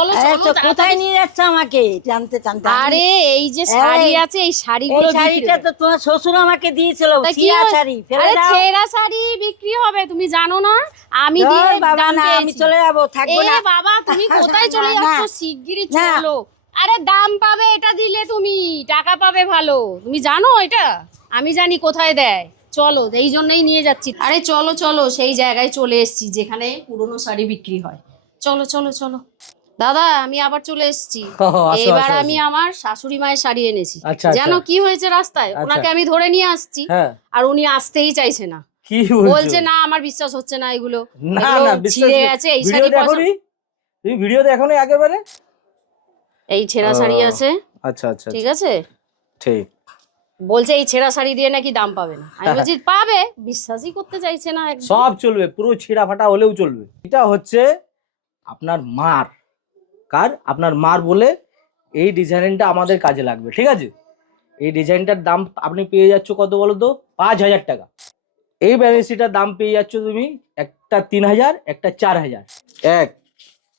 চলো চলো কোথায় নিয়ে যাচ্ছে আমাকে টানতে টানতে? আরে এই যে শাড়ি আছে, এই শাড়িগুলো শাড়িটা তো তোমার শ্বশুর আমাকে দিয়েছিল, ছিঁড়া শাড়ি ফেলে আরে দাও। ছেঁড়া শাড়ি বিক্রি হবে, তুমি জানো না? আমি ধর দিয়ে বাবা, দাম না আমি পেয়েছি। চলে যাবো, থাকবো এ না। বাবা, তুমি কোথায় চলে না, যাচ্ছ? না। শিগগিরই না। চলো। আরে দাম পাবে, এটা দিলে তুমি টাকা পাবে ভালো। তুমি জানো এটা? আমি জানি কোথায় দেয়। চলো, এই জন্যই নিয়ে যাচ্ছি। আরে চলো চলো, সেই জায়গায় চলে এসেছি যেখানে পুরনো শাড়ি বিক্রি হয়। চলো চলো চলো। দাদা, আমি আবার চলে এসেছি। এইবার আমি আমার শাশুড়ি মায়ের শাড়ি এনেছি। জানো কি হয়েছে? রাস্তায় ওনাকে আমি ধরে নিয়ে আসছি, আর উনি আসতেই চাইছে না। কি বলছে না, আমার বিশ্বাস হচ্ছে না, এগুলো না না ছিঁড়ে গেছে। এই শাড়ি তুমি ভিডিও দেখোনি একেবারে? এই ছেঁড়া শাড়ি আছে। আচ্ছা আচ্ছা, ঠিক আছে, ঠিক। বলছে এই ছেঁড়া শাড়ি দিয়ে নাকি দাম পাবে না। আমি বলছি পাবে, বিশ্বাসই করতে চাইছে না একদম। সব চলবে, পুরো ছিঁড়া ফাটা হলেও চলবে। এটা হচ্ছে আপনার মার, আপনার মার বলে এই ডিজাইনটা আমাদের কাজে লাগবে, ঠিক আছে? এই ডিজাইনটার দাম আপনি পেয়ে যাচ্ছ কত বলো তো? 5,000 টাকা। এই বেনারসিটার দাম পেয়ে যাচ্ছ তুমি একটা 3,000, একটা 4,000। 1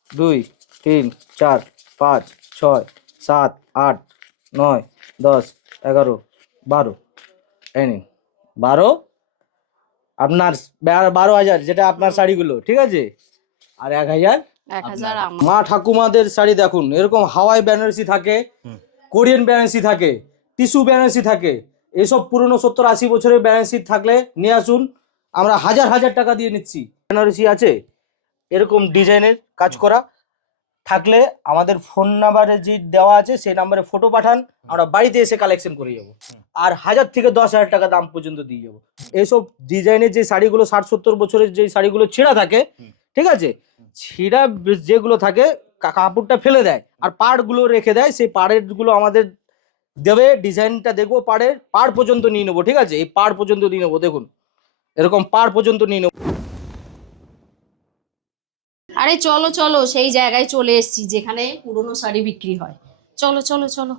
2 3 4 5 6 7 8 9 10 11 12। এই নিন 12, আপনার 12,000 যেটা আপনার শাড়িগুলো, ঠিক আছে? আর 1,000 মা ঠাকুমাদের শাড়ি। দেখুন, এরকম হাওয়াই বেনারসি থাকে, কোরিয়ান বেনারসি থাকে, টিস্যু বেনারসি থাকে। এসব পুরনো 70-80 বছরের বেনারসি থাকলে নিয়ে আসুন, আমরা হাজার হাজার টাকা দিয়ে নিচ্ছি। বেনারসি আছে এরকম ডিজাইনের কাজ করা থাকলে আমাদের ফোন নাম্বারে যে দেওয়া আছে সেই নাম্বারে ফটো পাঠান, আমরা বাড়িতে এসে কালেকশন করে যাব। আর 1,000 থেকে 10,000 টাকা দাম পর্যন্ত দিয়ে যাবো। এইসব ডিজাইনের যে শাড়িগুলো 60-70 বছরের যে শাড়িগুলো ছেঁড়া থাকে, ঠিক আছে, ছিঁড়া যেগুলো থাকে কাপড়টা ফেলে দেয় আর পাড়গুলো রেখে দেয়, সেই পাড়েরগুলো আমাদের দেবে। ডিজাইনটা দেখবো, পাড় পর্যন্ত নিয়ে নেবো, ঠিক আছে? এই পাড় পর্যন্ত নিয়ে নেবো, দেখুন এরকম পাড় পর্যন্ত নিয়ে নেবো। আরে চলো চলো, সেই জায়গায় চলে এসেছি যেখানে পুরনো শাড়ি বিক্রি হয়। চলো চলো চলো।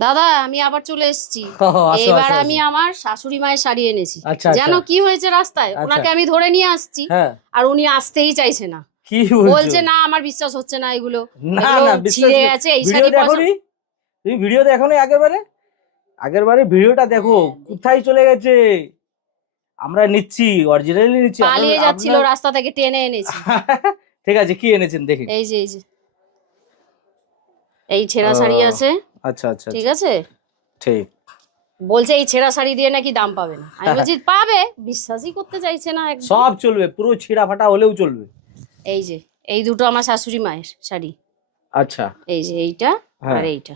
দাদা, আমি আবার চলে এসেছি। এইবার আমি আমার শাশুড়ি মায়ের শাড়ি এনেছি। জানো কি হয়েছে? রাস্তায় ওনাকে আমি ধরে নিয়ে আসছি, আর উনি আসতেই চাইছে না। বলছে না, আমার বিশ্বাস হচ্ছে না, এগুলো ছিঁড়ে গেছে। এই শাড়ি তুমি ভিডিও দেখোনি আগেরবারে ভিডিওটা দেখো, কোথায় চলে গেছে। আমরা নিচ্ছি, অরিজিনালি নিচ্ছি। পালিয়ে যাচ্ছিল রাস্তা থেকে, টেনে এনেছি। ঠিক আছে, কি এনেছেন দেখি। এই যে এই ছেঁড়া শাড়ি আছে। আচ্ছা আচ্ছা, ঠিক আছে, ঠিক। বলছে এই ছেঁড়া শাড়ি দিয়ে নাকি দাম পাবে না। আমি বলছি পাবে, বিশ্বাসই করতে চাইছে না একদম। সব চলবে, পুরো ছিঁড়া ফাটা হলেও চলবে। এই দুটো আমার শাশুড়ি মায়ের শাড়ি। আচ্ছা, এই যে এইটা আর এইটা।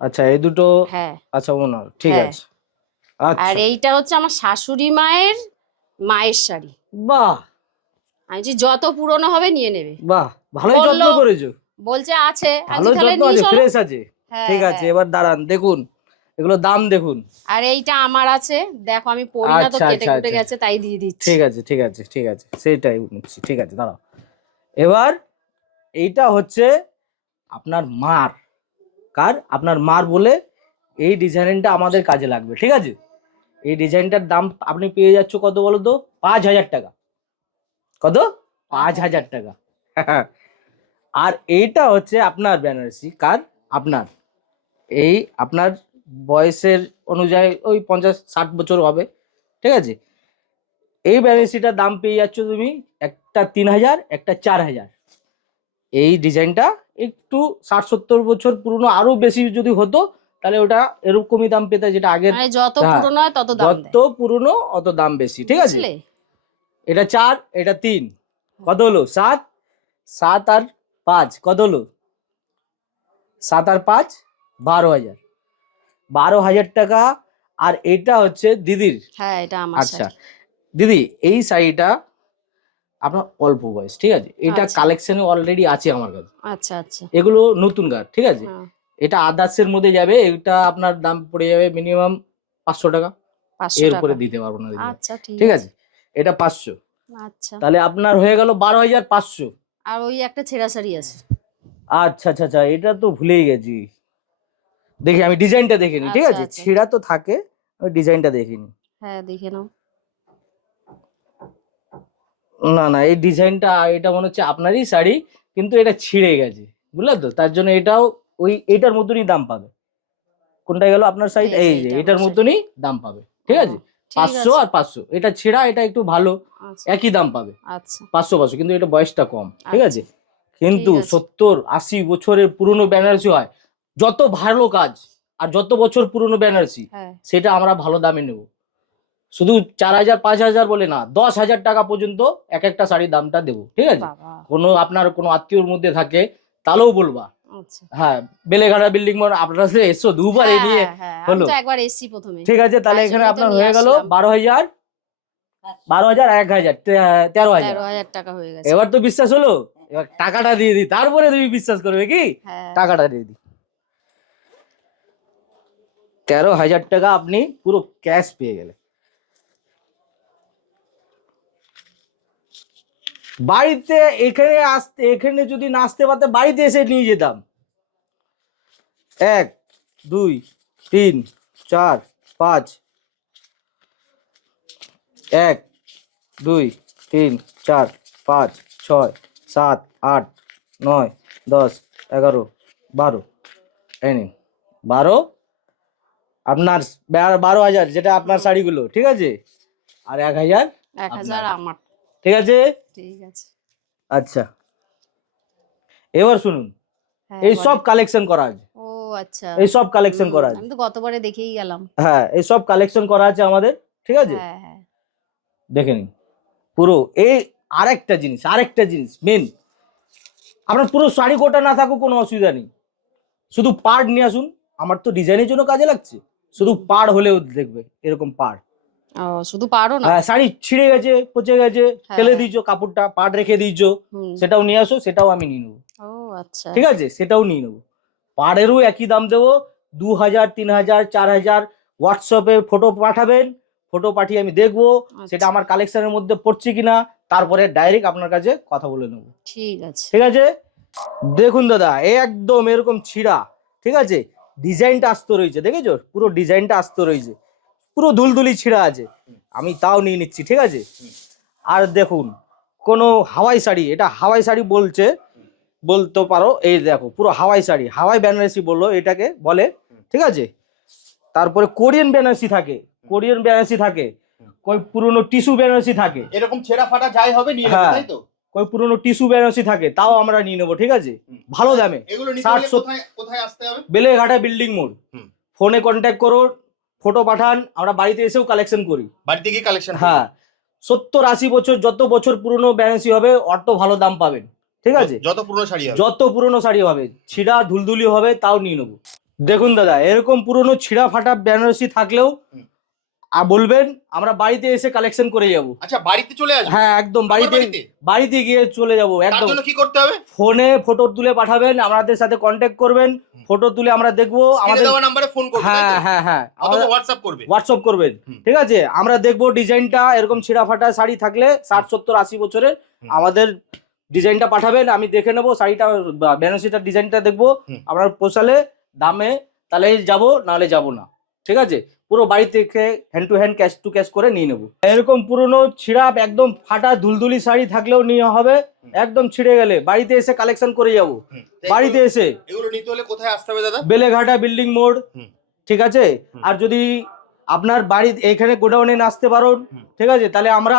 আচ্ছা, এই দুটো। হ্যাঁ, আচ্ছা, ওনার, ঠিক আছে। আর এইটা হচ্ছে আমার শাশুড়ি মায়ের শাড়ি। বাহ, আমি বলছি যত পুরনো হবে নিয়ে নেবে। বাহ, ভালোই যত্ন করেছো। বলছে আছে, ভালো যত্ন আছে, ফ্রেশ আছে। ঠিক আছে, এবার দাঁড়ান, দেখুন এগুলো দাম দেখুন। আর এইটা আমার আছে, দেখো আমি পরি না তো, কেটে কুটে গেছে, তাই দিয়ে দিচ্ছি। ঠিক আছে ঠিক আছে ঠিক আছে, সেইটাই নিচ্ছি। ঠিক আছে, দাঁড়াও। এবার এইটা হচ্ছে আপনার মার, আপনার মার বলে এই ডিজাইনটা আমাদের কাজে লাগবে, ঠিক আছে? এই ডিজাইনটার দাম আপনি পেয়ে যাচ্ছ কত বলো তো? 5,000 টাকা। কত? 5,000 টাকা। আর এইটা হচ্ছে আপনার বেনারসি, আপনার এই আপনার বয়সের অনুযায়ী ওই 50-60 বছর হবে, ঠিক আছে? এই বেনারসিটার দাম পেয়ে যাচ্ছ তুমি একটা 3,000, একটা 4,000। এই ডিজাইনটা একটু 60-70 বছর পুরনো, আরো বেশি যদি হতো তাহলে ওটা এরকমই দাম পেতে, যেটা আগে। যত পুরনো হয় তত দাম, যত পুরনো অত দাম বেশি, ঠিক আছে? এটা 4, এটা 3, কত হলো? 7। 7 আর 5 কত হলো? 7 আর 5 12,000। 12,000 টাকা। আর এটা হচ্ছে দিদির। হ্যাঁ, এটা আমার। আচ্ছা দিদি, এই শাড়িটা আপনার অল্প বয়স, ঠিক আছে? এটা কালেকশনে অলরেডি আছে আমার কাছে। আচ্ছা আচ্ছা, এগুলো নতুন গাছ, ঠিক আছে? এটা আদার্সের মধ্যে যাবে। এটা আপনার দাম পড়ে যাবে মিনিমাম 500 টাকা। এর উপরে দিতে পারবো না দিদি। আচ্ছা, ঠিক আছে, এটা 500। আচ্ছা, তাহলে আপনার হয়ে গেল 12,500। আর ওই একটা ছেঁড়া শাড়ি আছে। আচ্ছা আচ্ছা আচ্ছা, এটা তো ভুলেই গেছি। দেখি, আমি ডিজাইনটা দেখে নি, ঠিক আছে? ছেঁড়া তো থাকে, ওই ডিজাইনটা দেখে নি। হ্যাঁ, দেখে নাও। না না, এই ডিজাইনটা, এটা মনে হচ্ছে আপনারই শাড়ি, কিন্তু এটা ছিঁড়ে গেছে। বুঝলে তো? তার জন্য এটাও ওই এটার মতনই দাম পাবে। কোনটা গেল আপনার সাইড? এই যে এই যে এটা এটার আমার মতনই দাম পাবে, ঠিক আছে? ঠিক 500 আছে। আর 500, এটা ছেঁড়া, এটা একটু ভালো, আচ্ছা একই দাম পাবে। আচ্ছা 500 কিন্তু এটা বয়সটা কম, ঠিক আছে? কিন্তু ঠিক আছে। 70-80 বছরের পুরনো বেনারসি হয়, যত ভালো কাজ আর যত বছর পুরনো বেনারসি হ্যাঁ সেটা আমরা ভালো দামে নেব। শুধু 4000 5000 বলে না, 10,000 টাকা পর্যন্ত এক একটা শাড়ির দামটা দেবো, ঠিক আছে? বাবা কোনো আপনার কোনো আত্মীয়র মধ্যে থাকে তাহলেও বলবা। আচ্ছা হ্যাঁ, বেলেঘাটা বিল্ডিং মোড় আপনারা যে এসো দুবার এই নিয়ে আমি হলো, তো একবার এসছি প্রথমে। ঠিক আছে? তাহলে তার এখানে জন্যই তো আপনার নিয়ে হয়ে গেল আসলাম। 12,000 12,000 আর 1,000 13,000। 13,000 টাকা হয়ে গেছে। এবার তো বিশ্বাস হলো, এবার টাকাটা দিয়ে দিই, তারপরে তুমি বিশ্বাস করবে কি? হ্যাঁ টাকাটা দিয়ে দিই। 13,000 টাকা আপনি পুরো ক্যাশ পেয়ে গেলে। বাড়িতে এখানে যদি না আসতে পারতে বাড়িতে এসে নিয়ে যেতাম। 1 2 3 4 5 1 2 3 4 5 6 7 8 9 10 11 12 এই নিন 12 আপনার 12,000 যেটা আপনার শাড়িগুলো, ঠিক আছে? আর 1,000 1,000 আমার। ঠিক আছে? ঠিক আছে আচ্ছা, এবার শুনুন, হ্যাঁ এই বলেন। সব কালেকশন করা আছে, ও আচ্ছা এই সব কালেকশন করা আছে। আমি তো গতবারে দেখেই গেলাম। হ্যাঁ, এই সব কালেকশন করা আছে আমাদের, ঠিক আছে? হ্যাঁ হ্যাঁ দেখে নিন পুরো। এই আরেকটা জিনিস মেন, আপনার পুরো শাড়ি কোটা না থাকুক কোনো অসুবিধা নেই, শুধু পাড় নিয়ে আসুন। আমার তো ডিজাইনের জন্য কাজে লাগছে, শুধু পাড় হলেও দেখবে এরকম পাড়। ও শুধু পারো না? হ্যাঁ, শাড়ি ছিঁড়ে গেছে, পচে গেছে, হ্যাঁ। ফেলে দিয়েছো কাপড়টা, পাড় রেখে দিয়েছো, হুম। সেটাও নিয়ে আসো, সেটাও আমি নিয়ে নেবো, ও আচ্ছা ঠিক আছে? সেটাও নিয়ে নেবো। পাড়েরও একই দাম দেবো, 2,000 3,000 4,000। হোয়াটসঅ্যাপে ফটো পাঠাবেন, ফটো পাঠিয়ে আমি দেখবো সেটা আমার কালেকশনের মধ্যে পড়ছে কিনা, তারপরে ডাইরেক্ট আপনার কাছে কথা বলে নেবো, ঠিক আছে ঠিক আছে? দেখুন দাদা, একদম এরকম ছিঁড়া, ঠিক আছে? ডিজাইনটা আস্ত রয়েছে, দেখেছো? পুরো ডিজাইনটা আস্ত রয়েছে, পুরো ধুলধুলি ছিঁড়া আছে, আমি তাও নিয়ে নিচ্ছি, ঠিক আছে? আর দেখুন, কোনো হাওয়াই শাড়ি, এটা হাওয়াই শাড়ি বলতে পারো, এই দেখো পুরো হাওয়াই শাড়ি, হাওয়াই বেনারসি বললো এটাকে বলে, ঠিক আছে? তারপরে কোরিয়ান বেনারসি থাকে, কই পুরনো টিস্যু বেনারসি থাকে, এরকম ছেঁড়া ফাটা যাই হবে নিয়ে নেবো, হ্যাঁ। তাই তো? কই পুরনো টিস্যু বেনারসি থাকে, তাও আমরা নিয়ে নেবো, ঠিক আছে? ভালো দামে। এগুলো নিতে 60 হলে কোথায় কোথায় আসতে হবে? বেলেঘাটা বিল্ডিং মোড়, হুম। ফোনে কন্ট্যাক্ট করো, ফটো পাঠান, আমরা বাড়িতে এসেও কালেকশন করি। বাড়িতে গিয়ে কালেকশন? হ্যাঁ, 70-80 বছর যত বছর পুরনো বেনারসি হবে অত ভালো দাম পাবেন, ঠিক আছে? যত পুরনো শাড়ি হবে। যত পুরনো শাড়ি হবে, ছিঁড়া ধুলধুলি হবে, তাও নিয়ে নেবো। দেখুন দাদা, এরকম পুরনো ছিঁড়া ফাটা বেনারসি থাকলেও বলবেন, আমরা বাড়িতে এসে কালেকশন করে যাব। আচ্ছা, বাড়িতে চলে আসবে? হ্যাঁ, একদম বাড়িতে গিয়ে চলে যাব তার একদম। জন্য কি করতে হবে? ফোনে ফটো তুলে পাঠাবেন, আমাদের সাথে কন্ট্যাক্ট করবেন, ফটো তুলে আমরা দেখবো, আমাদের দেওয়া নম্বরে ফোন করবে, তাই তো? হ্যাঁ অথবা হোয়াটসঅ্যাপ করবে। হোয়াটসঅ্যাপ করবেন, ঠিক আছে? আমরা দেখবো ডিজাইনটা, এরকম ছিঁড়া ফাটা শাড়ি থাকলে 60 70 80 বছরের আমাদের ডিজাইনটা পাঠাবেন, আমি দেখে নেবো শাড়িটা, বেনারসিটার ডিজাইনটা দেখবো, আপনার পোষালে দামে তাহলে যাবো, নাহলে যাবো না, ঠিক আছে? পুরো বাড়ি থেকে hand to hand cash to cash করে নিয়ে নেবো। এরকম পুরনো ছিঁড়া একদম ফাটা ধুলধুলি শাড়ি থাকলেও নিয়ে হবে, একদম ছিঁড়ে গেলে বাড়িতে এসে কালেকশন করে যাবো। বাড়িতে এসে এগুলো নিতে হলে কোথায় আসতে হবে দাদা? বেলেঘাটা বিল্ডিং মোড়, ঠিক আছে? আর যদি আপনার বাড়ি এখানে গোডাউনে না আসতে পারো, ঠিক আছে, তাহলে আমরা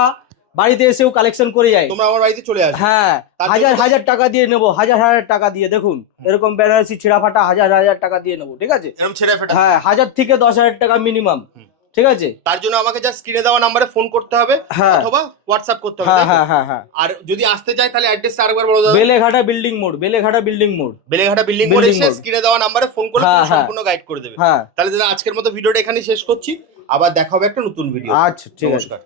বাড়িতে এসেও কালেকশন করে যাই। তোমরা আমার বাড়িতে চলে আসবে। হ্যাঁ, 1000 টাকা দিয়ে নেবো, 1000 টাকা দিয়ে। দেখুন, এরকম বেনারসি ছিঁড়া ফাটা 1000 টাকা দিয়ে নেবো, ঠিক আছে? এরকম ছেঁড়া ফাটা? হ্যাঁ, 1000 থেকে 10,000 টাকা মিনিমাম, ঠিক আছে? তার জন্য আমাকে যা স্ক্রিনে দেওয়া নম্বরে ফোন করতে হবে, অথবা হোয়াটসঅ্যাপ করতে হবে, তাই তো? হ্যাঁ। আর যদি আসতে চাই তাহলে অ্যাড্রেসটা আরেকবার বলো দাদা। বেলেঘাটা বিল্ডিং মোড়, বেলেঘাটা বিল্ডিং মোড়ে এসে স্ক্রিনে দেওয়া নম্বরে ফোন করে সম্পূর্ণ গাইড করে দেবে। হ্যাঁ, তাহলে দাদা আজকের মতো ভিডিওটা এখানেই শেষ করছি, আবার দেখা হবে একটা নতুন ভিডিও। আচ্ছা, ঠিক আছে। নমস্কার।